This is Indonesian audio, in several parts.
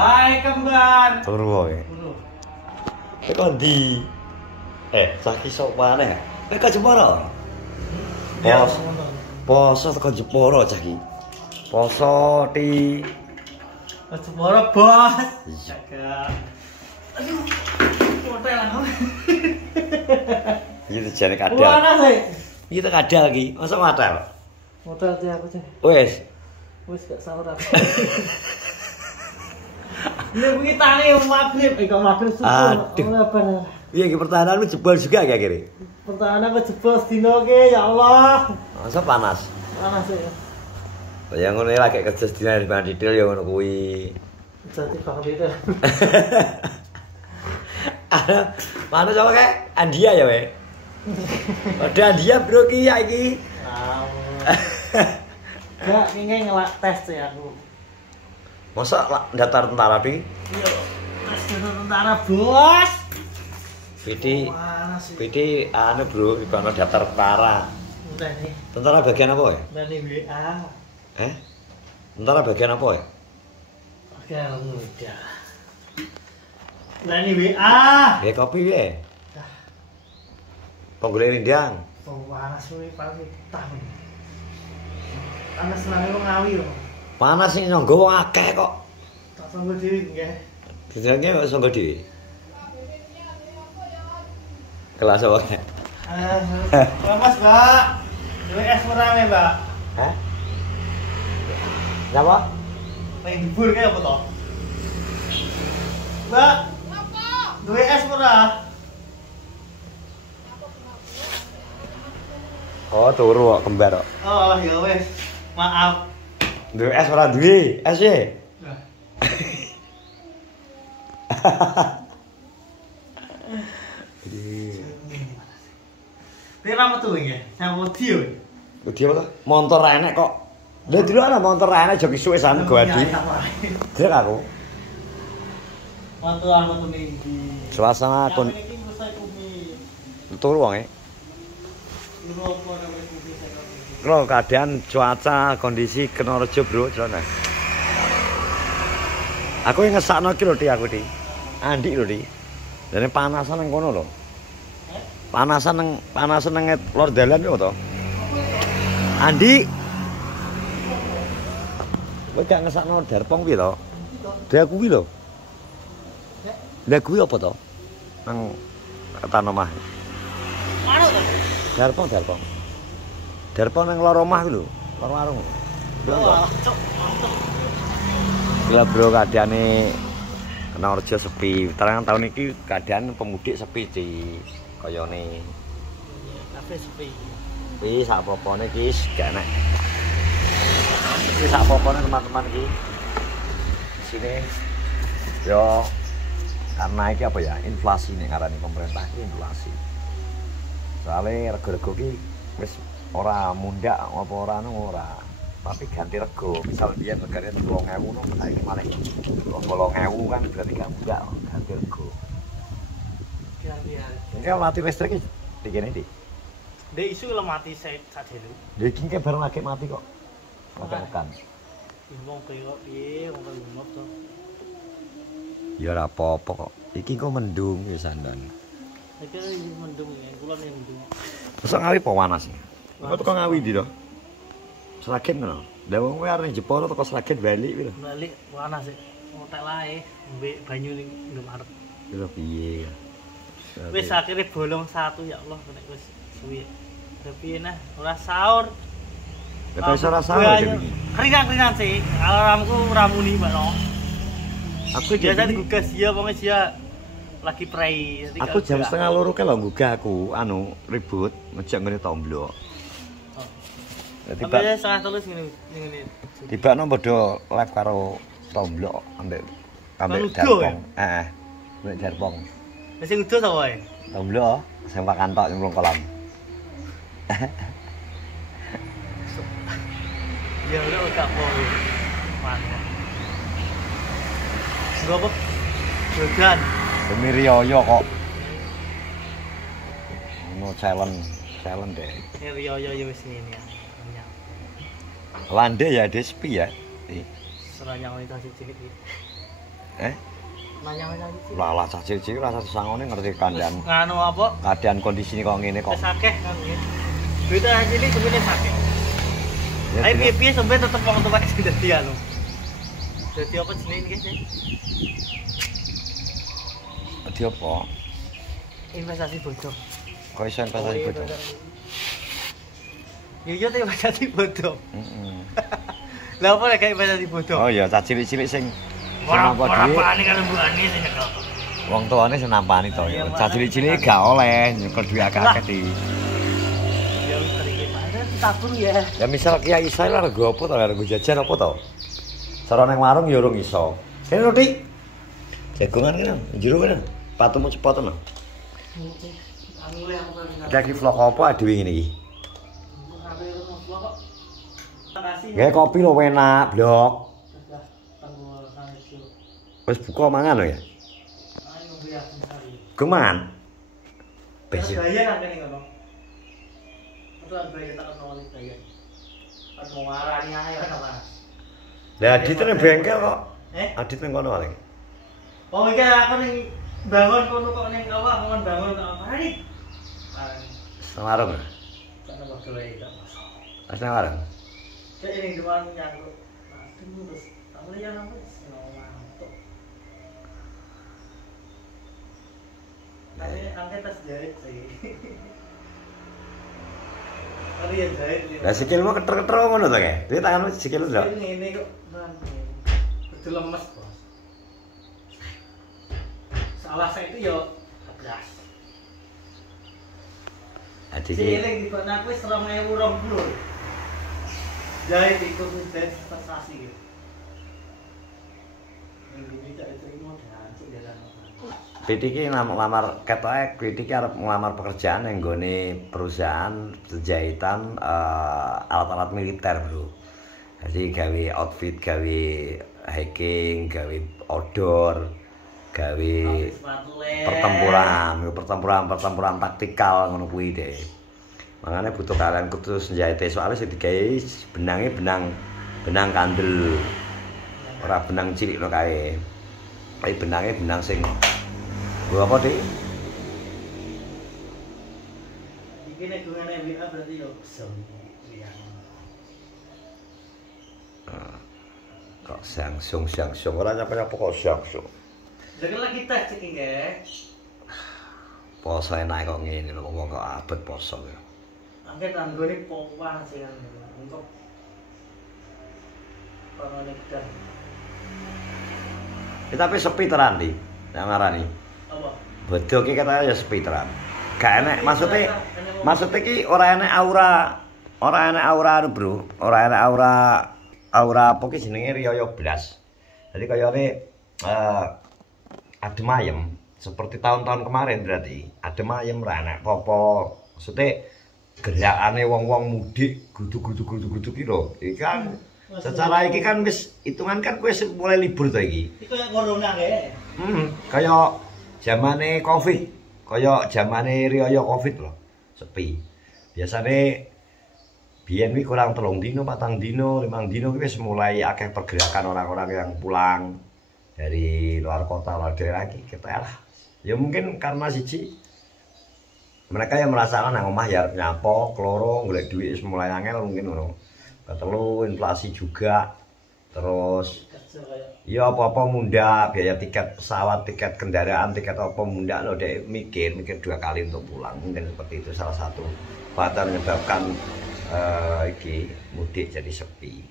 Hai kembar. Turu wae. Kok ndi? Saiki sok maneh. Kok Jepara? Poso teko Jepara caki. Poso ti Jepara, Bos. Iya. Aduh. Hotel aku. Iki jane kadal. Mana sih? Iki tak kadal iki. Masa hotel? Hotel ti aku sih. Wes. Wis gak sahur aku. Ini begini tani maghrib, kok maghrib subuh. Aduh. Iya, pertahananmu jebol juga kayak gini. Pertahanan aku jebol sedino ke, ya Allah. Masa panas? Panas ya. Ya ngono lagi kerja sedina di detail ya ngono kuwi. Jadi paham itu. Mana coba kayak Andia ya, we? Ada Andia bro ki ya iki. Gak ingin ngelak tes ya aku. Masa daftar tentara di? Iya, tes daftar tentara, Bos. PD anu bro, ibarat daftar tentara. Udah nih. Tentara bagian apa ya? Dari WA. Tentara bagian apa ya? Bagian muda. Dari WA. Ya kopi ya. Penggulai rindang. Oh, panas kuwi paling tahu. Panas nang ngawi lho. Panas sih nonggo wong akeh kok. Tak sanggo dhewe nggih. Dijane kok sanggo dhewe. Kelas apa? Mas, Mbak. Duwe es rame, Mbak. Hah? Napa? Pengen dibur kayak apa toh? Mbak. Apa? Duwe es murah. Oh, turu kok kembar kok. Oh, ya wes. Maaf. Duwe es ora duwe, es ye. Pira metu iki? Sampo di yo. Wedi apa to? Montor enek kok. Lha dulu ana montor enek joki suwe sampe Gwadi. Direk aku. Waktu aku minggu. Suasana kon Iki mesti kumi. turu wong e. Kalau keadaan cuaca kondisi Kenorejo bro, celana. Aku yang ngesakno iki lho Ti aku Ti. Andi lho Ti. Dene panasan nang kono lho. Panasan nang lor dalan yo to. Andi. Kowe gak ngesakno Darpong piye to? Dia kuwi lho. Lah kuwi apa to? Nang tan omah. Mana to? Darpong. Darpong nang lor omah kuwi lho, lor warung. Oh, cuk. Gila bro keadaane Kenorejo sepi. Terang tahun iki keadaan pemudik sepi sih. Kayane. Kafe sepi. Wis sak popone iki gak enak. Iki sak popone teman-teman iki. Di sini yo karena iki apa ya? Inflasi nih ngarani pemerintah iki inflasi. Soale rego-rego iki wis ora mundak apa ora ora. Tapi ganti rego, misal dia negara 20.000 no, saiki malah 20.000 kan berarti gak mundak ganti rego. Ini kan mati listrik di kene iki. Dek isu lo mati sadene. Iki kan baru lagi mati kok. Makan. Wong kaya piye, wong kaya ngono to. Ya ora apa-apa kok. Iki kok mendung ya sandan. Iki mendung ya, kula mendung. Masa ngawi apa panas iki? Kok teko ngawi ndi to? Sragen ngono. Lah wong kowe arep Jepara teko Sragen balik piro? Balik panas sih. Hotel ae, mbek banyu ning Indomaret. Piro piye? Wis akhirnya bolong satu ya Allah nek wis suwi. Tapi nah ora sahur. Tapi ora sahur iki. Keringan-keringan sih. Alarmku ora muni mbak no. Aku biasa digugas dia pokoknya dia lagi prei. Aku jam 1:30 ke lho nggugah aku anu ribut ngejak ngene tomblok. Tiba 2:30 ngene. Tiba no padha live karo tomblok ambek Darpong. Ambek Darpong. Wis sing udo sapa wae? Tomblok sing pakan tok nyemplung kolam. Ya udah gak mau. Mana? Gopo? Dogan. Demi riyo kok. Ono challenge deh. Riyo ya wis ngene ya. Lande ya sepi ya. Seranyang itu cilik iki. Nanya-nanya cilik. Lah cah cilik rasa sangone ngerti kandhan. Nganu apa? Keadaan kondisi kok ngene kok. Wis akeh kan gitu. Duit aja cilik sebenarnya sakit. Ya, Ayo piye-piye sampe tetep wong tuwek sing dadi anu. Dadi apa jenenge iki sih? Dadi apa? Investasi bodong. Kok iso investasi bodong? Iya tuh investasi bodong. Heeh. Lah apa lek investasi bodong? Oh iya, cah cilik-cilik sing Ora apa dhuwit. apane karo mbokane sing nyekel. Wong tuane senampani to ya. Cah cilik-cilik gak oleh nyekel duit akeh-akeh di. Ya wis iki Pak. Tabung ya. Ya misal Kiai Isa lah rego apa to, rego jajan apa to? Cara nang warung ya urung iso. Kene lho, Dik. Jagongan kene, jero kene. Patumu cepot to. Anu le aku kan. Iki vlog apa dhewe ngene iki? Gawe kopi lho enak, blok. Wis buka mangan lho ya. Geman. Besok. Bayar kan kene ngono. Betul bayar tak ono bayar. Pas mau ngarani ae kan apa. Lah Adit nang bengkel kok. Eh? Adit nang kono paling. Oh iki aku ning bangun kono kok ning kawah bangun kok apa nih? Nang warung. Tak nang waktu lagi tak. Pas nang warung. Cek ning depan nyangkut. Aduh terus. Tak boleh ya nang wis. Ngantuk. Tapi angkat tas jahit sih. Tapi ya jahit. Lah sikilmu keter-keter ngono to, Kek? Iki tanganmu sikil lho. Ini kok. Betul lemes, Bos. Salah saya itu ya gas. Adit Si iki eling di bawah aku 2020. Jahit ikut jahit prestasi gitu. Ini tak diterima dan jalan. Kliti iki ngamar ketoke Kliti iki arep ngelamar pekerjaan yang nggone perusahaan jahitan alat-alat militer, Bro. Jadi gawe outfit, gawe hiking, gawe outdoor, gawe pertempuran taktikal ngono kuwi deh. Makanya butuh kalian kudu senjata soalnya sing digawe benange benang kandel. Ora benang cilik lho kae. Kae benange benang sing gua apa, Dik? Iki nek gungane WA berarti yo song. Kok sangsung ora nyapa-nyapa kok sangsung. Lha lagi tes cek nggih. Poso enak kok ngene lho wong kok abet poso ya. Angke tanggone powah sing untuk pangane dan. Tapi sepi tenan Di. Nang ngarani. Apa? Bodho ki katanya ya sepi tenan. Gak enek maksudnya ki ora enek aura anu, Bro. Ora enek aura apa ki jenenge riyaya blas. Jadi kayane adem ayem seperti tahun-tahun kemarin berarti. Adem ayem ora enek apa-apa. Maksudnya gerakane wong-wong mudik gudu-gudu ki lho. Iki kan secara iki kan wis hitungan kan wis mulai libur to iki. Iki koyo corona kae. Kaya zamane Covid, kaya zamane riyaya Covid lho. Sepi. Biasane biyen wi kurang 3 dino, 4 dino, 5 dino wis mulai akeh pergerakan orang-orang yang pulang dari luar kota, luar daerah iki ketelah. Ya mungkin karena siji mereka yang merasakan nang omah ya nyapo, kloro, golek duit wis mulai angel mungkin ngono. Ketelu inflasi juga. Terus ya apa-apa munda, biaya tiket pesawat, tiket kendaraan, tiket apa munda lho dek mikir 2 kali untuk pulang. Mungkin seperti itu salah satu faktor menyebabkan iki mudik jadi sepi.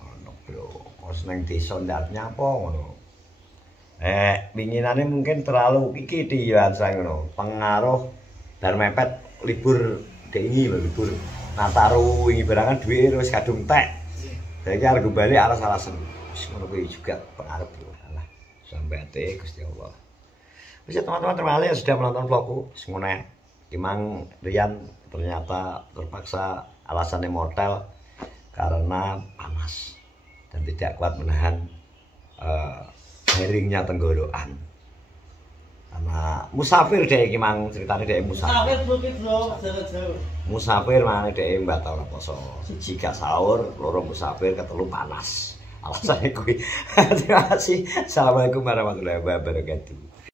Ono bro, kos nang desa ndak nyapa ngono. Pinginane mungkin terlalu iki diyan saya ngono. Pengaruh bar mepet libur dingi lho, libur Nataru wingi barangan duwe wis kadung tek. Saiki arep bali alas-alasan. Wis ngono kuwi juga pengaruh bro. Alah, sampai ate Gusti Allah. Wis teman-teman terima kasih sudah menonton vlogku. Wis ngono ae. Imang Rian ternyata terpaksa alasannya motel karena panas dan tidak kuat menahan garingnya tenggorokan. Karena musafir deh Imang ceritanya deh musafir. Musafir mana deh batal poso. Siji gak sahur, loro musafir ketelu panas. Alasannya kuwi. Terima kasih. Assalamualaikum warahmatullahi wabarakatuh.